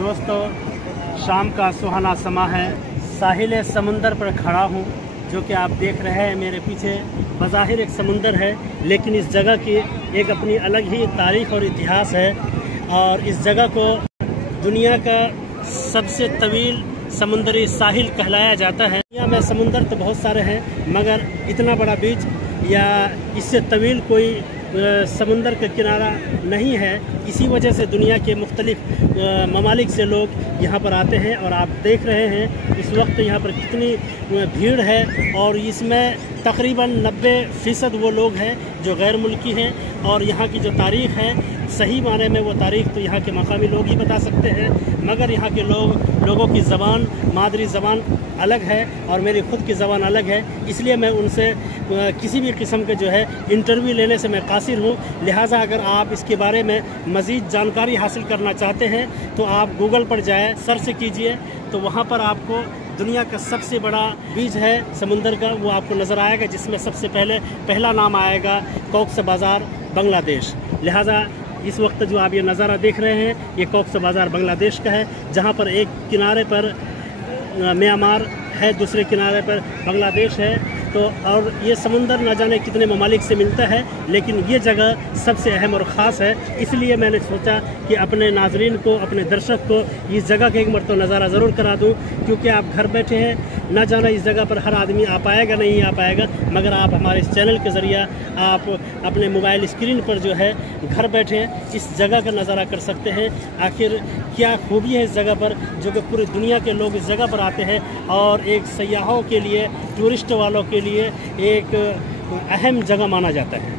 दोस्तों, शाम का सुहाना समा है। साहिल समुंदर पर खड़ा हूँ, जो कि आप देख रहे हैं मेरे पीछे। बज़ाहिर एक समुंदर है, लेकिन इस जगह की एक अपनी अलग ही तारीख और इतिहास है। और इस जगह को दुनिया का सबसे तवील समुंदरी साहिल कहलाया जाता है। दुनिया में समुंदर तो बहुत सारे हैं, मगर इतना बड़ा बीच या इससे तवील कोई समुंदर का किनारा नहीं है। इसी वजह से दुनिया के मुख्तलिफ ममालिक से लोग यहाँ पर आते हैं। और आप देख रहे हैं इस वक्त यहाँ पर कितनी भीड़ है, और इसमें तकरीबन 90% वो लोग हैं जो गैर मुल्की हैं। और यहाँ की जो तारीख़ है, सही माने में वो तारीख़ तो यहाँ के मकामी लोग ही बता सकते हैं, मगर यहाँ के लोगों की ज़बान, मादरी ज़बान अलग है और मेरी ख़ुद की ज़बान अलग है। इसलिए मैं उनसे किसी भी किस्म के जो है इंटरव्यू लेने से मैं कासिर हूँ। लिहाजा अगर आप इसके बारे में मज़ीद जानकारी हासिल करना चाहते हैं तो आप गूगल पर जाएँ, सर्च कीजिए, तो वहाँ पर आपको दुनिया का सबसे बड़ा बीच है समुंदर का, वो आपको नज़र आएगा, जिसमें सबसे पहला नाम आएगा कॉक्स बाज़ार, बांग्लादेश। लिहाजा इस वक्त जो आप ये नज़ारा देख रहे हैं, ये कॉक्स बाज़ार बांग्लादेश का है, जहाँ पर एक किनारे पर म्यांमार है, दूसरे किनारे पर बांग्लादेश है। तो और ये समुंदर न जाने कितने ममालिक से मिलता है, लेकिन ये जगह सबसे अहम और ख़ास है। इसलिए मैंने सोचा कि अपने नाजरीन को, अपने दर्शक को इस जगह का एक मरतबा नज़ारा ज़रूर करा दूँ, क्योंकि आप घर बैठे हैं, न जाना इस जगह पर हर आदमी आ पाएगा नहीं आ पाएगा, मगर आप हमारे इस चैनल के ज़रिए आप अपने मोबाइल स्क्रीन पर जो है घर बैठे इस जगह का नज़ारा कर सकते हैं। आखिर क्या खूबी है इस जगह पर, जो कि पूरी दुनिया के लोग इस जगह पर आते हैं, और एक सयाहों के लिए, टूरिस्ट वालों के लिए एक अहम जगह माना जाता है।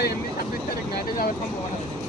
Ay, ini sampai cari nggak ada jalan semua.